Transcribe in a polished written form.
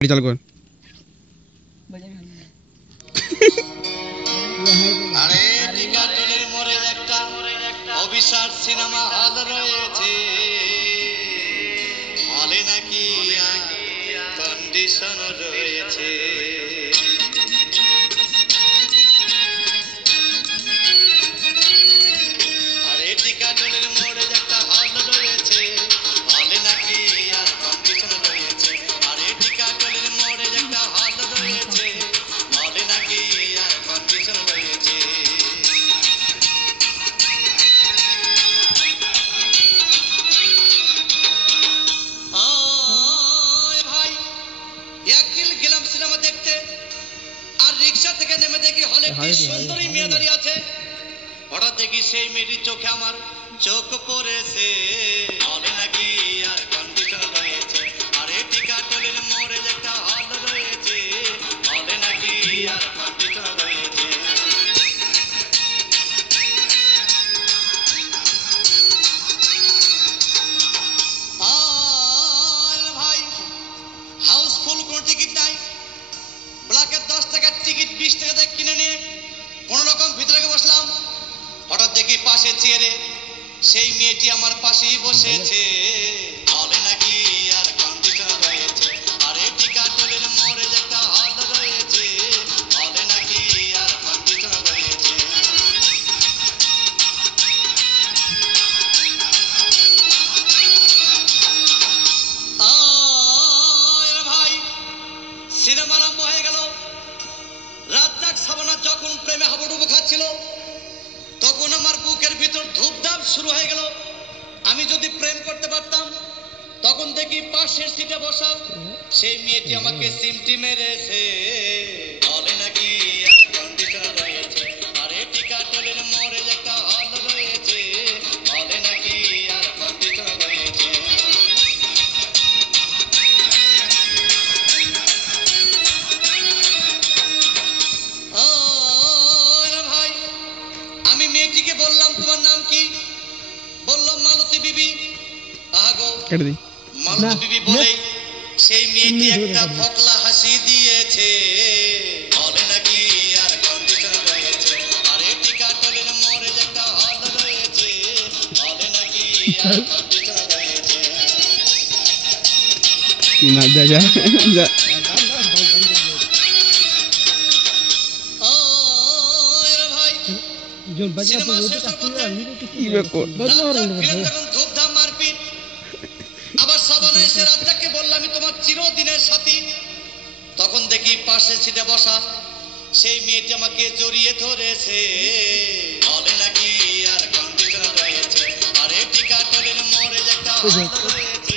চালু কর। আরে টিকাটলের মোড়ে একটা অভিশাপ সিনেমা হল রয়েছে, হলে নাকি কন্ডিশন রয়েছে। আরে টিকাটলের মোড়ে একটা হল রয়েছে, হলে নাকি আর কন্ডিশন রয়েছে। আরে টিকাটলের মোড়ে একটা হল রয়েছে, হলে নাকি আর কন্ডিশন রয়েছে। ভাই একদিন গেলাম সিনেমা দেখতে, আর রিক্সা থেকে নেমে দেখি হলে কি সুন্দরী মেয়ে দাঁড়িয়ে আছে। হঠাৎ দেখি সেই মেয়েটির চোখে আমার চোখ পড়েছে, হলে নাকি আর কন্ডিশন রয়েছে। আরে টিকাটলের মোড়ে একটা হল রয়েছে, হলে নাকি আর কন্ডিশন রয়েছে। ভাই হাউসফুল কোন টিকিট নাই, ব্ল্যাকের 10 টাকার টিকিট 20 টাকা দিয়ে কিনে নিয়ে কোন রকম ভিতরে বসলাম। হঠাৎ দেখি পাশে চেয়ারে সেই মেয়েটি আমার পাশেই বসেছে, হলে নাকি আর কন্ডিশন রয়েছে। আরে টিকাটলের মোড়ে একটা হল রয়েছে, হলে নাকি আর কন্ডিশন রয়েছে। ভাই সিনেমা আরম্ভ হয়ে গেল। রাজ্জাক সাবানা যখন প্রেমে হাবুডুবু খাচ্ছিল, তখন আমার বুকের ভিতর ধূপধাপ শুরু হয়ে গেল। আমি যদি প্রেম করতে পারতাম, তখন দেখি পাশের সিটে বসা সেই মেয়েটি আমাকে সিমটি মেরেছে, হলে নাকি আর কন্ডিশন রয়েছে। আরে টিকাটলের মোড়ে একটা হল রয়েছে, হলে নাকি আর কন্ডিশন রয়েছে। ভাই আমি মেয়েটিকে বললাম তোমার নাম কি? বললাম মালতী বিবি। আগো মালতী বিবি বলে সেই মেয়েটি একটা ফকলা হাসি দিয়েছে, হলে নাকি আর কন্ডিশন রয়েছে। আরে টিকাটলের মোড়ে একটা হল রয়েছে, হলে নাকি আর কন্ডিশন রয়েছে। না যা যা যা ধূপধাম মারপিট। আবার সাবানা এসে রাজ্জাককে বললাম আমি তোমার চিরদিনের সাথী। তখন দেখি পাশের সিটে বসা সেই মেয়েটি আমাকে জড়িয়ে ধরেছে, হলে নাকি আর কন্ডিশন রয়েছে। আরে টিকাটলের মোড়ে একটা হল